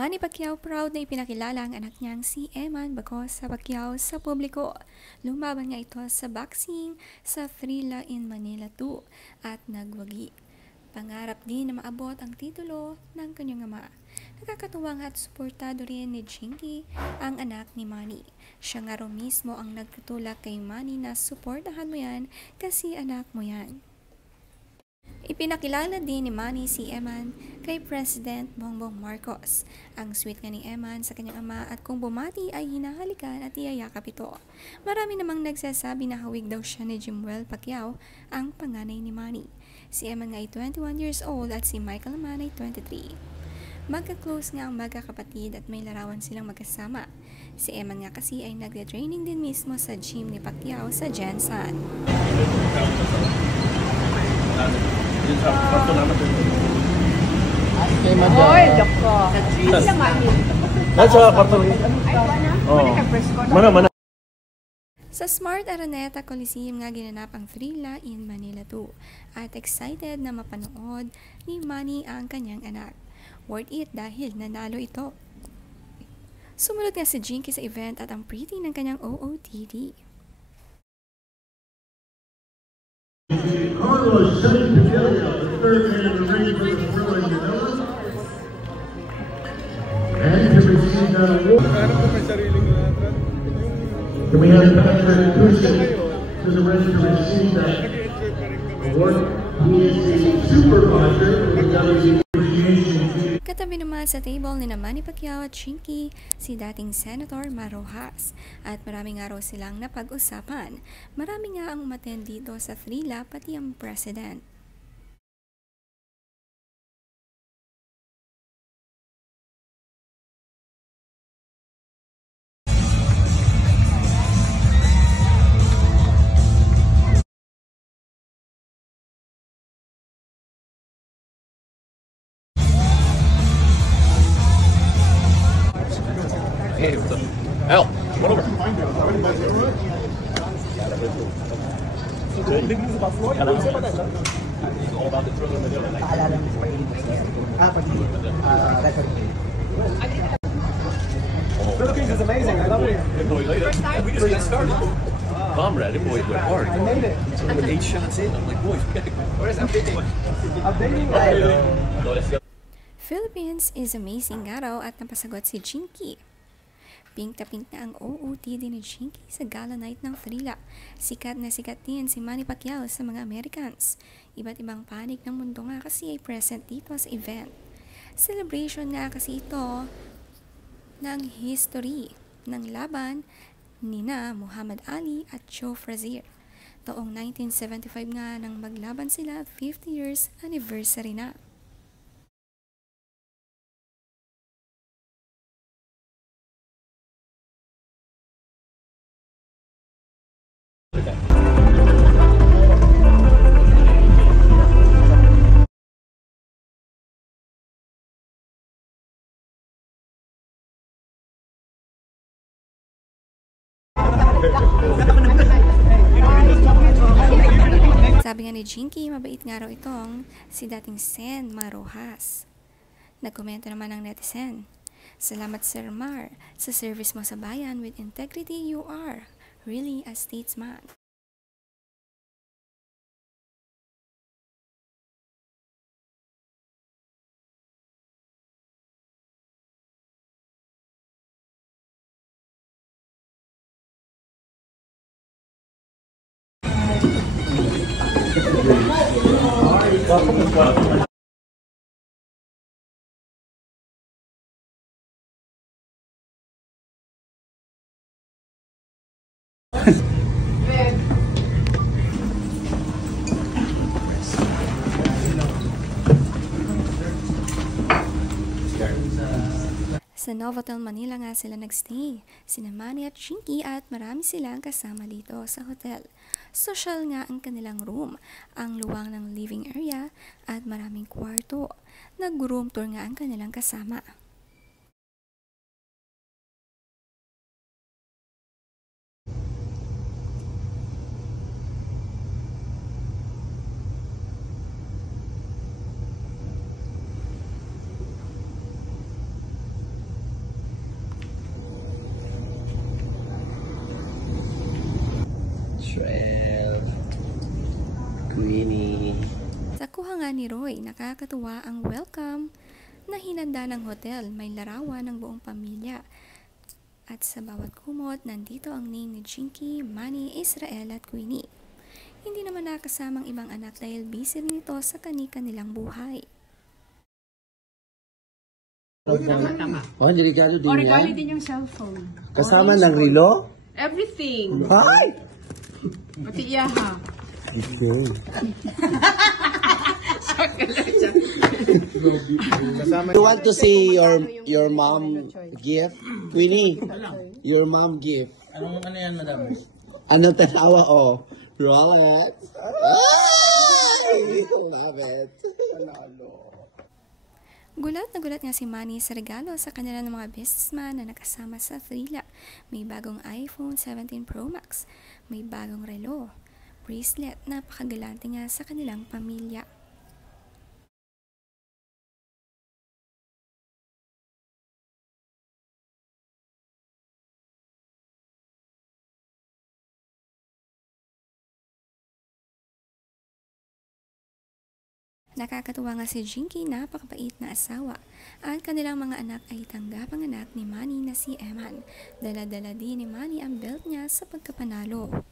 Manny Pacquiao proud na ipinakilala ang anak niyang si Eman Bacosa Pacquiao sa publiko. Lumaban nga ito sa boxing sa Thrilla in Manila 2 at nagwagi. Pangarap din na maabot ang titulo ng kanyang ama. Nakakatuwang at suportado rin ni Chinky ang anak ni Manny. Siya nga rin mismo ang nagtutulak kay Manny na suportahan mo yan kasi anak mo yan. Ipinakilala din ni Manny si Eman kay President Bongbong Marcos. Ang sweet nga ni Eman sa kanyang ama at kung bumati ay hinahalikan at iyayakap ito. Marami namang nagsasabi na hawig daw siya ni Jimwell Pacquiao, ang panganay ni Manny. Si Eman nga ay 21 years old at si Michael naman ay 23. Magka-close nga ang magkakapatid at may larawan silang magkasama. Si Eman nga kasi ay nagde-training din mismo sa gym ni Pacquiao sa Jensen. Oy, loko. Nasa karton. Mana. Sa Smart Araneta Coliseum nga ginanap ang Thrilla in Manila 2 at excited na mapanood ni Manny ang kanyang anak. Worth it dahil nanalo ito. Sumunod nga si Jinky sa event at ang pretty ng kanyang OOTD. Carlos Santiago, the third man in the ring for the Thrilla in Manila. And to receive that award, can we have Patrick Kusin to the ring to receive that award? He is the supervisor of the WWE. Katabi naman sa table ni Manny Pacquiao at Chinky si dating Senator Mar Rojas at maraming araw silang napag-usapan. Marami nga ang umattend dito sa Thrilla pati ang President. Hey, what's up? Al, come over. All about the Thrilla in Manila. Philippines is amazing. I love it. We just got started. Comrade, them boys went hard. I made it. With 8 shots in, I'm like, boys, where's updating? Updating. Philippines is amazing nga raw at napasagot si Chinky. Pink na pink na ang OOTD ni Chinky sa gala night ng Thrilla. Sikat na sikat din si Manny Pacquiao sa mga Americans. Iba't ibang panig ng mundo nga kasi ay present dito sa event. Celebration nga kasi ito ng history ng laban nina Muhammad Ali at Joe Frazier. Taong 1975 nga nang maglaban sila, 50 years anniversary na. Sabi nga ni Jinky, mabait nga raw itong si dating Sen Mar Rojas. Nagkomento naman ang netizen. Salamat Sir Mar, sa service mo sa bayan. With integrity you are really a statesman. Sa Novotel Manila nga sila nagstay, sina Manny at Chinky at marami silang kasama dito sa hotel. Social nga ang kanilang room, ang luwang ng living area at maraming kwarto. Nag-room tour nga ang kanilang kasama. Israel. Queenie. Sa kuha nga ni Roy, nakakatuwa ang welcome na hinanda ng hotel. May larawan ng buong pamilya. At sa bawat kumot, nandito ang name ni Jinky, Manny, Israel at Queenie. Hindi naman nakasamang ibang anak dahil busy rin ito sa kani-kanilang buhay. Oh, niregalo din O, yan? regalo din yung cellphone. Kasama ng relo? Everything. Hi! Pati iyaha. Okay. You want to see your mom gift? Queenie, your mom gift. Ano yan, madam? Ano tanawa, oh? Rolex. Ay! Love it. Gulat na gulat nga si Manny sa regalo sa kanila ng mga businessman na nakasama sa Thrilla. May bagong iPhone 17 Pro Max, may bagong relo, bracelet, napakagalante nga sa kanilang pamilya. Nakakatuwa nga si Jinky, napakabait na asawa. At kanilang mga anak ay tanggap ang anak ni Manny na si Eman. Dala-dala din ni Manny ang belt niya sa pagkapanalo.